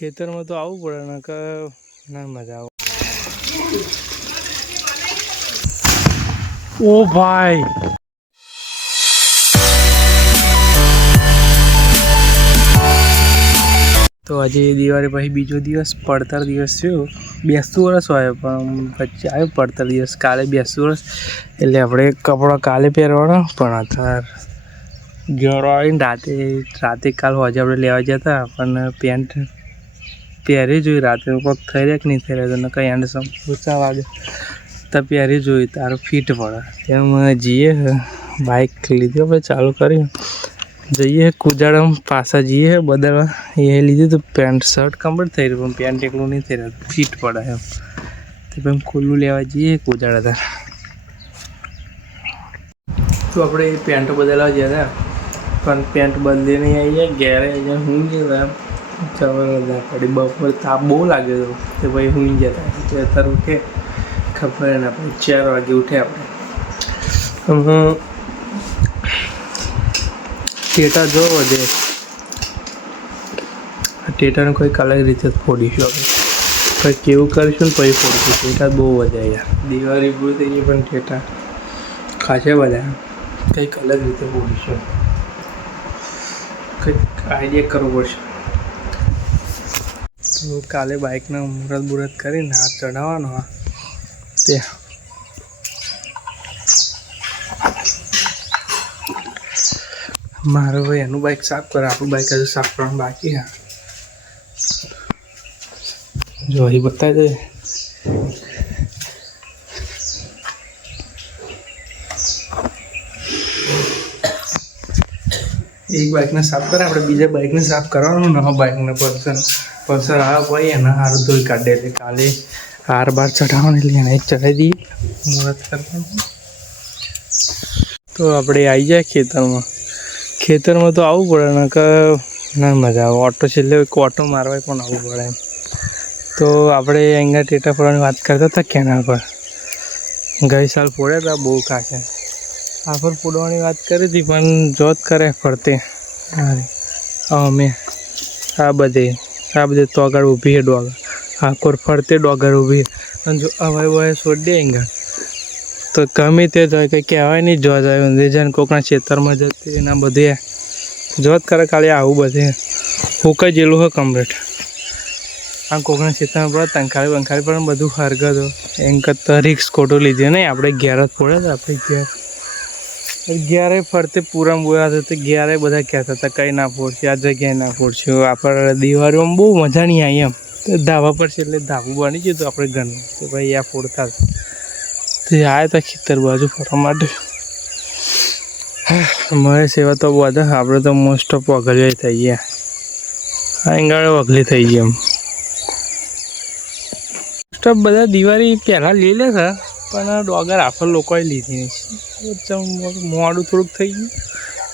ખેતરમાં તો આવવું પડે ને કે ના મજા આવે. ઓ ભાઈ! તો આજે દિવાળી પછી બીજો દિવસ, પડતર દિવસ થયો બેસતું વર્ષ હોય, પણ વચ્ચે આવ્યો પડતર દિવસ. કાલે બેસતું વર્ષ એટલે આપણે કપડાં કાલે પહેરવાના, પણ અત્યારે ઘર આવીને રાતે રાતે કાલ હોજે આપણે લેવા જતા, પણ પેન્ટ પહેરી જોઈ રાત્રે કોઈક થઈ રહ્યા કે નહીં થઈ રહ્યા તો કંઈ એન્ડ સમ વાગે. તો પહેરી જોઈ તારો ફિટ પડે. તેમ જઈએ બાઇક લીધી આપણે ચાલુ કરી જઈએ કુજાડમ પાછા જઈએ બદલવા. એ લીધું તો પેન્ટ શર્ટ કમ્પ્લીટ થઈ રહ્યું પણ પેન્ટ એકલું નહીં થઈ રહ્યું, ફિટ પડે એમ. તે પણ ખુલ્લું લેવા જઈએ કુજાડા તાર તો આપણે પેન્ટ બદલવા ગયા હતા, પણ પેન્ટ બદલીને આવી જાય ઘેરે આવી જાય હું ગયા જવાનું પડી બપોર તાપ બહુ લાગ્યો હતો કે ભાઈ હું જતા તો અત્યારે ઉઠે, ખબર ના પડી, ચાર વાગે ઉઠે આપણે. હું ટેટા જોવો વધે ટેટાને કોઈક અલગ રીતે ફોડીશું આપણે. કંઈક કેવું કરીશું ને પછી ફોડીશું. ટેટા બહુ વધે યાર. દિવાળી પૂરી થઈ ગઈ પણ ટેટા ખાસે બધા. કંઈક અલગ રીતે ફોડીશું. કંઈક આઈડિયા કરવો પડશે. તો કાલે બાઇકના મુહૂર્ત બુરત કરીને હાથ ચડાવવાનો તે. મારો ભાઈ એનું બાઇક સાફ કરે, આપણું બાઇક હજુ સાફ કરવાનું બાકી હા. જો અહીં બતાવી દે એક બાઇકને સાફ કરે, આપણે બીજા બાઇકને સાફ કરવાનું નવા બાઇકને પલ્સર સર આવે પછી એના હાર ધોઈ કાઢે એટલે કાલે હાર બાર ચઢાવવાની એટલે એને ચઢાવી દઈએ. મુહૂર્ત કરવાનું તો આપણે આવી જાય ખેતરમાં. ખેતરમાં તો આવવું પડે ને કે ના મજા આવે. ઓટો છેલ્લે એક ઓટો મારવાય પણ આવવું પડે એમ. તો આપણે અહીંયા ટેટા ફોડવાની વાત કરતા હતા કેનાલ પર? ગઈ સાલ ફોડ્યા હતા બહુ ખાસે આ પર ફોડવાની વાત કરી હતી, પણ જોત કરે ફરતે. અમે. આ બધે. આ બધે તો આગળ ઊભી છે, ડોગર. આ કોર ફરતે ડોગર ઊભી. અને જો અવાય વવાય છોડી દે અહીંયા તો ગમે તે જાય કંઈ કહેવાય નહીં જોવા જાય અંધેજાને કોકના ખેતરમાં જતી એના બધે જોત કરે ખાલી આવું બધે. હુકાઈ જેલું હોય કમ્પ્લીટ આ કોકના ખેતરમાં પડે તંખાળી બંખાળી પણ બધું હરગત એમ કરતાં રિક્સ ખોટું લીધી. નહીં, આપણે ઘેર જ પડે આપણે ઘેર. ઘેરે ફરતે પૂરમ બોયા હતા તો અગિયારે બધા કહેતા હતા, કંઈ ના ફોડશે, આ જગ્યાએ ના ફોડશે આપણે દિવાળીમાં બહુ મજા નહીં આવી એમ. તો ધાબા પર છે એટલે ધાબું બની ગયું હતું આપણે ઘરનું તો ભાઈ આ ફોડતા તે આવ્યા હતા ખેતર બાજુ ફરવા માટે. મારે સેવા તો બધા આપણે તો મોસ્ટ ઓફ વગલી થઈ ગયા. આ એંગાળે વગલી થઈ એમ. મોસ્ટ ઓફ બધા દિવાળી પહેલાં લઈ લે છે પણ ડોગર આફર લોકોએ લીધી નથી મોડું થોડુંક થઈ ગયું.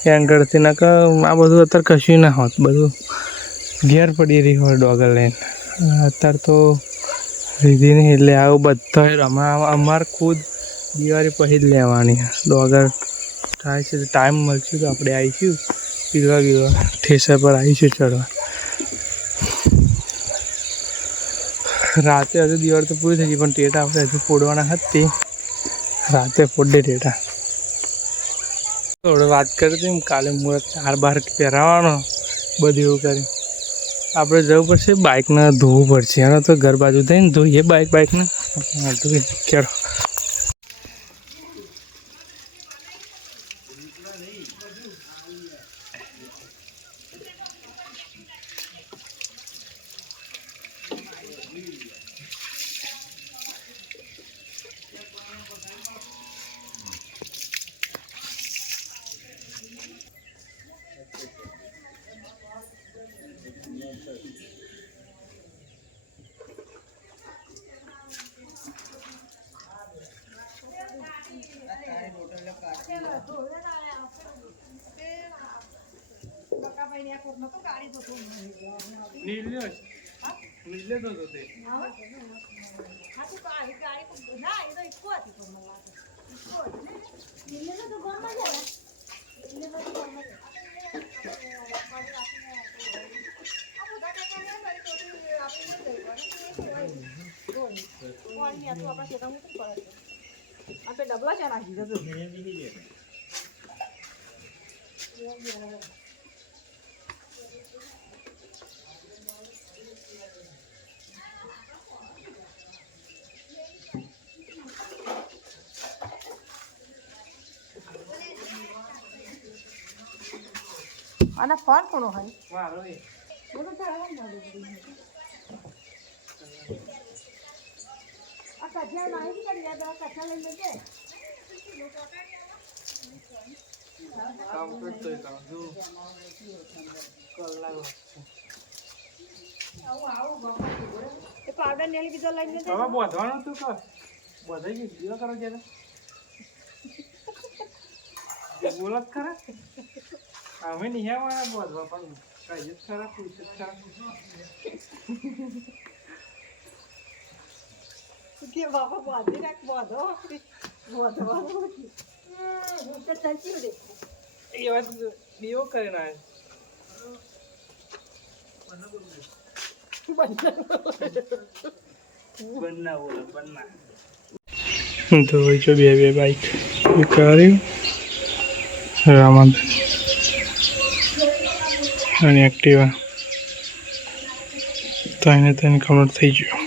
ત્યાં આગળથી ના કે આ બધું અત્યારે કશું ના હોત. બધું ઘેર પડી રહી હોય ડોગર લઈને. અત્યારે તો લીધી નહીં એટલે આવું બધા અમારે અમારે ખુદ દિવાળી પછી જ લેવાની ડોગર થાય છે ટાઈમ મળશે તો આપણે આવીશું. પીલવા પીલવા ઠેસા પર આવીશું ચડવા. રાતે હજુ દિવાળી તો પૂરી થઈ ગઈ, પણ ટેટા આપણે હજુ ફોડવાના હતી રાતે ફોડે ટેટા. તો વાત કરી હતી કાલે મુહૂર્ત ચાર બાર પહેરાવાનો, બધું એવું કરી. આપણે જવું પડશે બાઇકને ધોવું પડશે. એનો તો ઘર બાજુ થઈને ધોઈએ બાઇક, બાઇકને. ધોઈ કેળો નીલે તો તો તે આપણે ડબલા ચા નાખી દીધા અને ફોન કોનો હોય. મારો એ બોલો. આ કરી યાદ લઈ લેજે કામ કરતો હોય કામ જો. કલાક. લાગશે. એ પાવડર ને બીજો લઈ લેજે હવે બોધવાનું તું કર. બોધાઈ ગયું બીજો કરો જયારે. બોલો જ ખરા. અમે નહીં આવવાના બોધવા પણ. કઈ જ ખરા પૂછ ખરા કે બાપા બાંધી રાખ બાંધો બાંધવાનું તો ચાલતી રે. એ વાત દેવો કરે ના. બન્ના બોલો બન્ના તો જો બે બે બાઈક કર્યું રામન અને એક્ટિવા તો એને તેને કવર થઈ ગયો.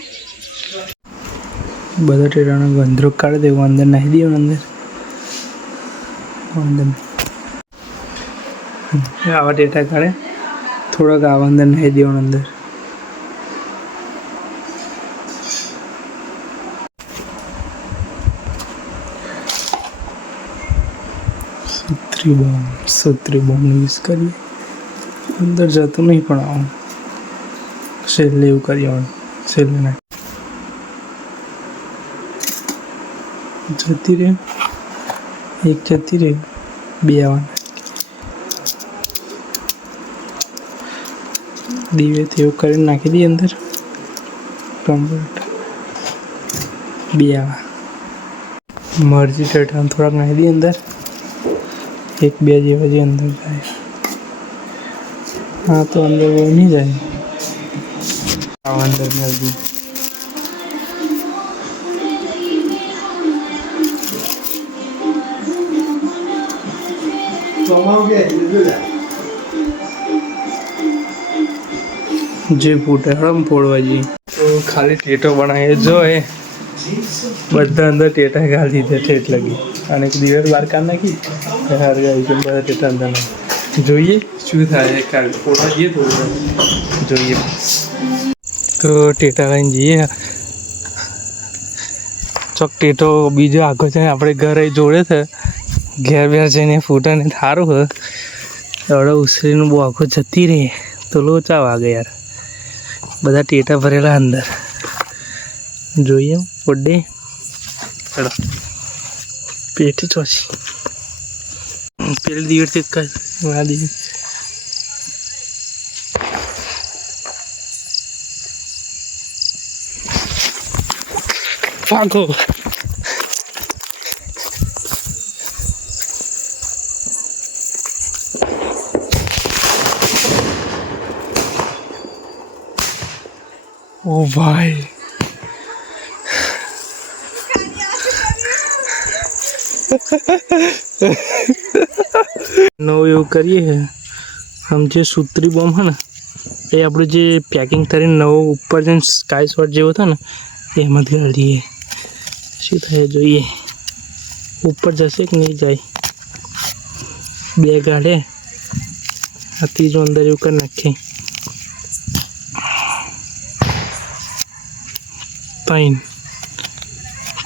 બધા ટેરાનો ગંધરો કાઢી દેવો, અંદર નાખી દેવો અંદર. અંદર આવા ટેટા કાઢે. થોડાક આવા અંદર નાખી દેવો અંદર. સત્રી બોમ્બ સત્રી બોમ્બનો યુઝ કરીએ. અંદર જતું નહીં પણ આવું છેલ્લે એવું કરી આવે છેલ્લે નાખ. જતી રહે, એક જતી રહે, બે આવવાના દીવે તેવું કરીને નાખી દઈએ અંદર. કમ્પ્લીટ બે આવા. મરજી ટેટા થોડાક નાખી દઈએ અંદર. એક બે જેવા જે અંદર જાય. હા તો અંદર બહુ નહીં જાય. આવા અંદર મરજી જે ફૂટે હળમ ફોડવા જઈએ તો ખાલી ટેટો બનાવીએ જો એ બધા અંદર ટેટા ગાળી દીધા ઠેઠ લગી. અને એક દિવસ બહાર કાઢ નાખી. હાર ગાય બધા ટેટા અંદર નાખી. જોઈએ, શું થાય કાલ ફોટા જઈએ થોડું જોઈએ. તો ટેટા લઈને જઈએ. ચોક ટેટો બીજો આખો છે, આપણે ઘરે જોડે છે. ઘેર બેર જઈને ફૂટાને સારું હોય હવે ઉસરીનું બહુ આખો જતી રહે. તો લોચા વાગે યાર. બધા ટેટા ભરેલા અંદર. જોઈએ પોડે ચલો. પેટી ચોછી પેલી દિવસથી જ કઈ આ દિવસ ભાગો ઓ ભાઈ. નવું એવું કરીએ આમ જે સૂત્રી બોમ્બ છે ને, એ આપણું જે પેકિંગ કરીને નવો ઉપર જઈને સ્કાય શોટ જેવો થાય ને, એમાંથી કાઢીએ શું થાય જોઈએ? ઉપર જશે કે નહીં જાય? બે ગાડે આ ત્રીજો અંદર એવું કરી નાખીએ. ત્રણ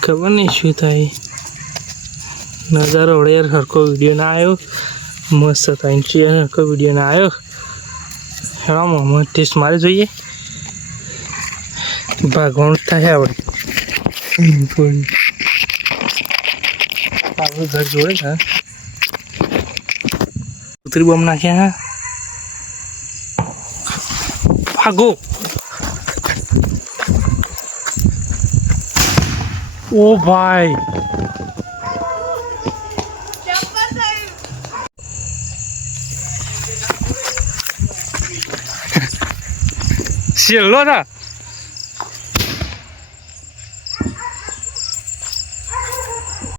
ખબર નહીં શું થાય. નજારો વડે યાર સરખો વીડિયો ના આવ્યો મસ્ત થાય છે સરખો વીડિયો ના આવ્યો હેવા મોહમ્મદ ટેસ્ટ મારે જોઈએ. ભાગવાનું થાય આપણે આપણું ઘર જોડે છે. ઉતરી બોમ્બ નાખ્યા હા ભાગો. ઓ ભાઈ. છેલ્લો છે